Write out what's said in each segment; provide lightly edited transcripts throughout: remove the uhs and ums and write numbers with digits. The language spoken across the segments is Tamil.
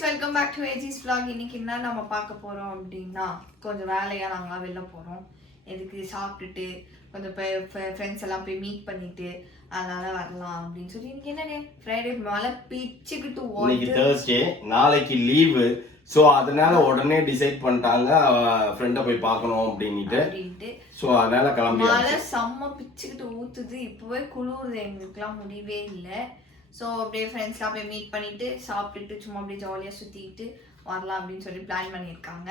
ஃப்ரெண்ட்ஸ், வெல்கம் பேக் டு ஏஜிஸ் vlog. இன்னைக்கு என்ன நம்ம பார்க்க போறோம் அப்படின்னா, கொஞ்சம் வேலையா நாங்களாம் வெளில போறோம். எதுக்கு சாப்பிட்டுட்டு கொஞ்சம் ஃப்ரெண்ட்ஸ் எல்லாம் போய் மீட் பண்ணிட்டு அதனால வரலாம் அப்படின்னு சொல்லி. இன்னைக்கு என்ன ஃப்ரைடே, மழை பிச்சுக்கிட்டு இன்னைக்கு Thursday, நாளைக்கு லீவு. ஸோ அதனால உடனே டிசைட் பண்ணிட்டாங்க ஃப்ரெண்டை போய் பார்க்கணும் அப்படின்ட்டு. ஸோ அதனால கிளம்பி மழை செம்ம பிச்சுக்கிட்டு ஊத்துது. இப்போவே குளிருது, எங்களுக்குலாம் முடியவே இல்லை. ஸோ அப்படியே ஃப்ரெண்ட்ஸ்லாம் போய் மீட் பண்ணிட்டு சாப்பிட்டுட்டு சும்மா அப்படியே ஜாலியாக சுற்றிக்கிட்டு வரலாம் அப்படின்னு சொல்லி பிளான் பண்ணியிருக்காங்க.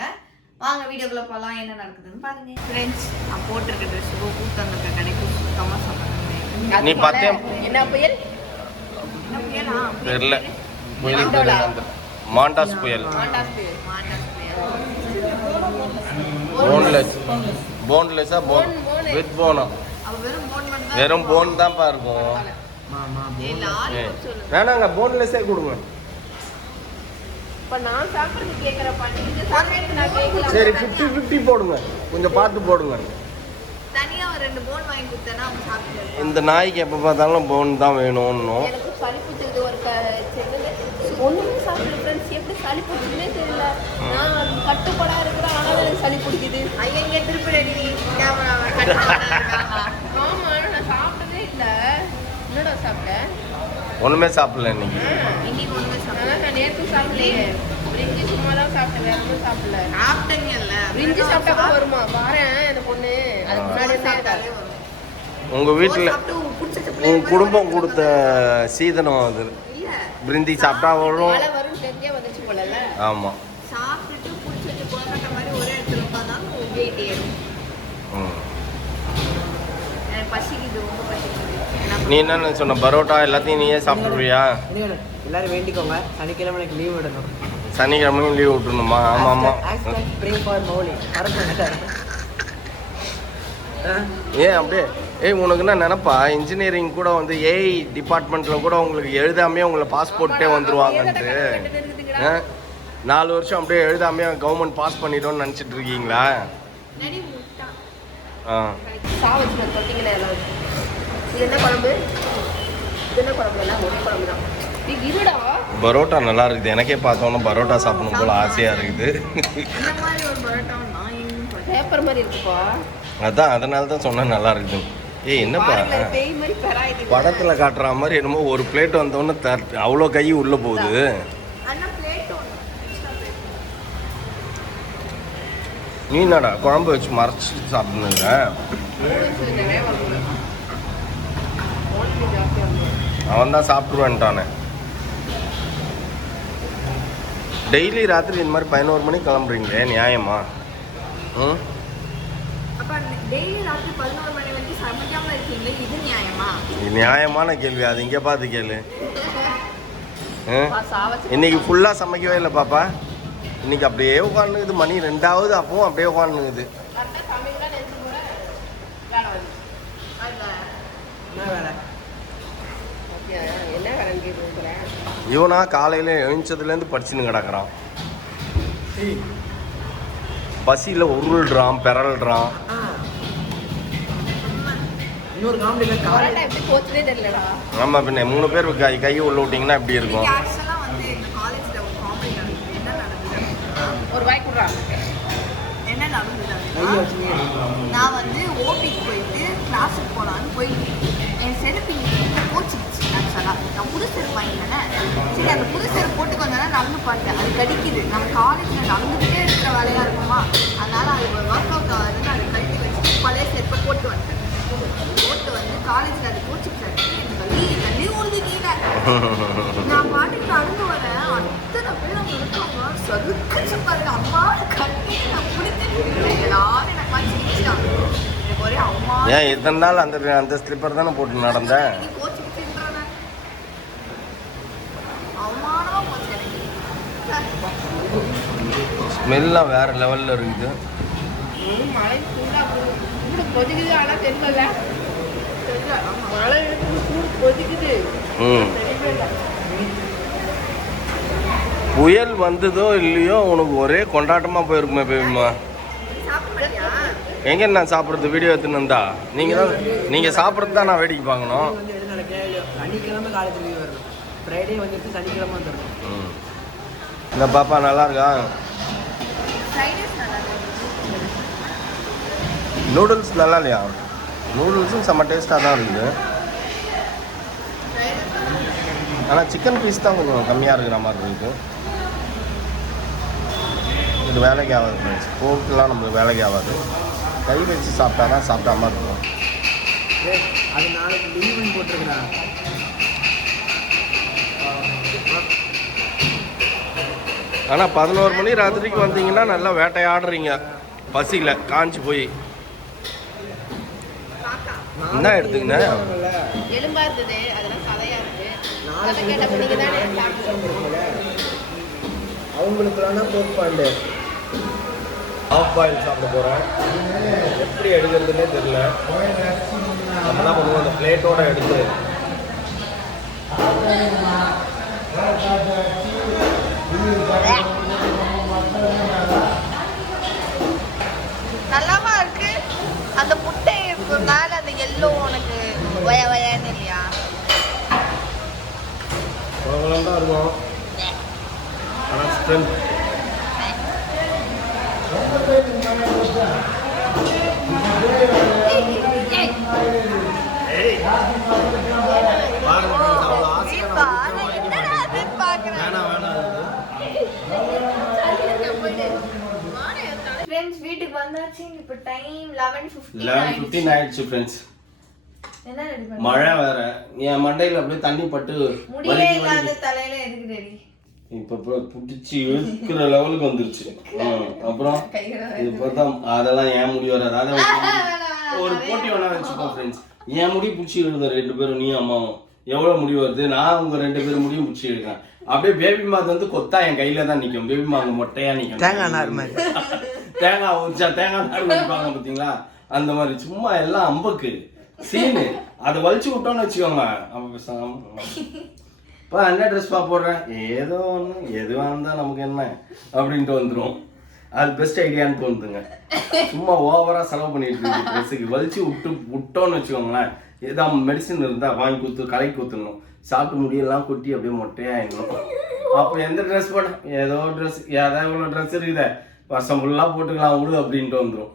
வாங்க வீடியோக்குள்ள போகலாம், என்ன நடக்குதுன்னு பாருங்க. ஃப்ரெண்ட்ஸ், நான் போட்டிருக்க ட்ரெஸ் கூப்பிட்டு வந்திருக்க கடைக்கு சுத்தமாக சொன்னேன். நீ பார்த்தே என்ன புயல்? என்ன புயலா தெரியல. புயல் மாண்டாஸ் புயல். போன்லெஸ்ஸா போன் வித் போனா? வெறும் போன் தான்ப்பா இருக்கும். வேணாங்க, போன்லெஸ்ஸே கொடுங்க. சரி 50-50 போடுங்க, கொஞ்சம் பார்த்து போடுங்க. இந்த நாய்க்கு எப்போ பார்த்தாலும் போன் தான் வேணும்னு. ஒண்ணுமே சாப்பிடல இன்னைக்கு. உங்க வீட்டுல உங்க குடும்பம் கொடுத்த சீதனம் அது. பிரிந்தி சாப்பிட்டா வரும். ஆமா, நீ என்ன சொன்ன? பரோட்டா எல்லாத்தையும் நீயே சாப்பிடுவியா? எல்லாரும் வேண்டிக்கோங்க, சனிக்கிழமை எனக்கு லீவ் விடணும். சனிக்கிழமையும் லீவ் விட்டுணுமா? ஆமா ஆமா. ஏன் அப்படியே? உனக்கு என்ன நினப்பா? இன்ஜினியரிங் கூட வந்து ஏஐ டிபார்ட்மெண்ட்ல கூட உங்களுக்கு எழுதாமே உங்களை பாஸ்போர்ட்டே வந்துருவாங்கன்ட்டு 4 வருஷம் அப்படியே எழுதாமே கவர்மெண்ட் பாஸ் பண்ணிட்டோம்னு நினச்சிட்டு இருக்கீங்களா? பரோட்டா நல்லா இருக்குது. எனக்கே பார்த்தோன்னா பரோட்டா சாப்பிடணும் போல ஆசையா இருக்குது. அதான் அதனால தான் சொன்னேன் நல்லா இருக்குது. என்னப்பா படத்துல காட்டுற மாதிரி என்னமோ ஒரு பிளேட் வந்தோன்னு அவ்வளோ கை உள்ள போகுது. நீ என்னடா குழம்பு வச்சு மறைச்சிட்டு சாப்பிடுங்க? அவன் தான் சாப்பிடுவேன்ட்டானே. டெய்லி ராத்திரி இந்த மாதிரி 11 மணிக்கு கிளம்புறீங்களே, நியாயமா? நியாயமான கேள்வி அது. இங்கே பார்த்து கேளு. இன்னைக்கு ஃபுல்லாக சமைக்கவே இல்லை பாப்பா. இன்னைக்கு அப்படியே உட்காந்துக்குது. மணி 2ஆவது, அப்பவும் அப்படியே உட்காந்துக்குது. இவனா காலையில் எழுந்ததுலேருந்து படிச்சுன்னு கிடக்குறான். பசியில் உருள்றான், பெறல்றான். ஆமாம், பின்ன 3 பேர் கையை உள்ள விட்டிங்கன்னா எப்படி இருக்கும்? என்ன நடந்தது? நான் வந்து ஓபிக்கு போயிட்டு கிளாஸுக்கு போகலான்னு போயிட்டு என் செருப்பு இங்கே போச்சுச்சு. ஆக்சுவலாக நான் புது செருப்பு வாங்கினேன். சரி, அந்த புது செருப்பு போட்டு கொஞ்ச நேரம் நடந்து பார்த்தேன். அது கடிக்குது. நம்ம காலேஜில் நடந்துக்கிட்டே இருக்கிற வேலையாக இருக்குமா, அதனால அது ஒரு ஒர்க் அவுட் ஆகுதுன்னு அதை கழட்டி வச்சுட்டு பழைய செருப்பை போட்டு வந்துட்டேன். போட்டு வந்து காலேஜில் அது போச்சுட்டு தள்ளி ஊழுது கீழே. நான் பாட்டுக்கு நடந்து வரேன். அத்தனை பேர் அவங்க இருக்காங்க. சதுக்கச்சு பாருங்க. அம்மா கட்டி நான் பிடிச்சிட்டு எல்லாரும் எனக்கு மாதிரி சிரிச்சிட்டாங்க. எனக்கு ஒரே அம்மா. ஏன் இத்தனை நாள் அந்த ஸ்லிப்பர் தானே போட்டு நடந்தேன்? கோச்சுக்கிட்டுன்றானே அவமானமா போச்சு எனக்கு. ஸ்மெல்லாம் வேற லெவல்ல இருக்குது. மழை கூட கொதிக்குது. ஆனால் தெரியல, மழை கூட கொதிக்குது. புயல் வந்ததோ இல்லையோ உனக்கு ஒரே கொண்டாட்டமா போயிருக்குமே பேபிமா. எங்க நான் சாப்பிட்றது வீடியோ எடுத்துன்னு இருந்தா நீங்க சாப்பிட்றது தான் நான் வேடிக்கை பார்க்கணும். சனிக்கிழமை காலேஜ் லீவ் வரணும். ஃப்ரைடே வந்துட்டு சனிக்கிழமை வந்துடணும். இந்த பாப்பா நல்லா இருக்கா? நூடுல்ஸ் நல்லா இல்லையா? நூடுல்ஸும் செம்ம டேஸ்ட்டாக தான் இருக்குது. ஆனால் சிக்கன் பீஸ் தான் கொஞ்சம் கம்மியாக இருக்கிற மாதிரி இருக்குது. இது வேலைக்கு ஆகாது ஃப்ரெண்ட்ஸ். போர்க்கெலாம் நம்மளுக்கு வேலைக்கு ஆகாது. கை வச்சு சாப்பிட்டா தான் சாப்பிட்டா மாதிரி இருக்கும். அது நாளைக்கு லீவுன்னு போட்டிருக்கிறேன். ஆனால் 11 மணி ராத்திரிக்கு வந்தீங்கன்னா நல்லா வேட்டையாடுறீங்க. பசியில் காஞ்சி போய் என்ன எடுத்துங்கண்ணே? எலும்பா இருந்தது, அதெல்லாம் கதையா இருக்கு. அவங்களுக்குலாம் போர்ப்பாண்டு ஆஃப் பாயில் சாப்பிட போகிறோம். எப்படி எடுக்கிறதுனே தெரியல. நம்ம என்ன பண்ணுவோம், அந்த பிளேட்டோட எடுத்து நல்லாவா இருக்கு. அந்த முட்டை மேல அந்த எல்லோ உனக்கு வய வயன்னு இல்லையா? தான் இருக்கும். ஆனால் ஸ்ட்ரென்த் வீட்டுக்கு வந்தாச்சு. இப்ப டைம் 11:15 ஆயிடுச்சு ஃப்ரெண்ட்ஸ். என்ன ரெடி பண்ண? மழை வேற. என் மண்டையில அப்படியே தண்ணி பட்டு முடியே இல்லாத தலையில எதுக்கு ரெடி? இப்ப புடிச்சு இழுக்கிற லெவலுக்கு வந்துருச்சு. அப்புறம் இப்பதான் அதெல்லாம் ஏன் முடி வராது. அதான் ஒரு போட்டி வேணா வச்சுக்கோம் ஃப்ரெண்ட்ஸ். என் முடி பிடிச்சி இழுத 2 பேரும், நீ அம்மாவும் எவ்வளவு முடி வருது, நான் உங்க 2 பேரும் முடியும் பிடிச்சி இழுக்கேன். அப்படியே பேபி மாது வந்து கொத்தா என் கையில தான் நிக்கும். பேபி மாங்க மொட்டையா நிக்கும். தேங்காய் நார் மாதிரி. தேங்காய் ஊச்சா தேங்காய் நார் வச்சுப்பாங்க பாத்தீங்களா, அந்த மாதிரி. சும்மா எல்லாம் அம்புக்கு சீனு. அதை வலிச்சு விட்டோன்னு வச்சுக்கோங்க. இப்போ என்ன ட்ரெஸ் போடுறேன், ஏதோ ஒன்று எதுவாக இருந்தால் நமக்கு என்ன அப்படின்ட்டு வந்துடும். அது பெஸ்ட் ஐடியான்னு தோணுதுங்க. சும்மா ஓவராக செலவு பண்ணிட்டு இருக்கு ட்ரெஸ்ஸுக்கு. வலிச்சு விட்டோன்னு வச்சுக்கோங்களேன். ஏதாவது மெடிசன் இருந்தால் வாங்கி கொடுத்து கலைக்கு கொடுத்துடணும். சாப்பிட்டு முடியெல்லாம் கொட்டி அப்படியே மொட்டையாகிடணும். அப்போ எந்த ட்ரெஸ் போட, ஏதோ ட்ரெஸ், ஏதாவது இவ்வளோ ட்ரெஸ் இருக்குதே, வருஷம் ஃபுல்லாக போட்டுக்கலாம் விடு அப்படின்ட்டு வந்துடும்.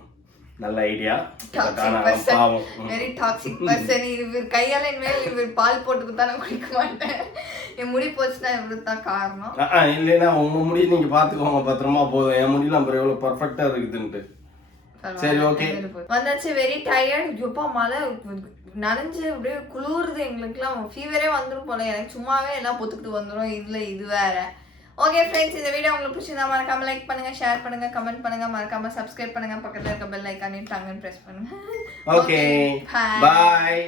நல்ல ஐடியா. பாவம், வெரி டாக்ஸிக் பர்சன். இவர் கையால இனிமேல் இவர் பால் போட்டுக்கு தான் நான் குடிக்க மாட்டேன். என் முடி போச்சுன்னா இவரு தான் காரணம். இல்லைன்னா உங்க முடி நீங்க பாத்துக்கோங்க பத்திரமா. போதும். என் முடியல நம்ம எவ்வளவு பர்ஃபெக்டா இருக்குதுன்ட்டு. சரி, ஓகே. வந்தாச்சு. Very tired. எப்பா மழை நனைஞ்சு அப்படியே குளிருது. எங்களுக்குலாம் ஃபீவரே வந்துடும் போல. எனக்கு சும்மாவே எல்லாம் பொத்துக்கிட்டு வந்துடும். இதுல இது வேற. ஓகே ஃப்ரெண்ட்ஸ், இந்த வீடியோ உங்களுக்கு பிடிச்சிருந்தா மறக்காம லைக் பண்ணுங்க, ஷேர் பண்ணுங்க, கமெண்ட் பண்ணுங்க, மறக்காம சப்ஸ்கிரைப் பண்ணுங்க, பக்கத்துல இருக்க பெல் ஐகானையும் டங்கன்னு பிரஸ் பண்ணுங்க. Okay, by.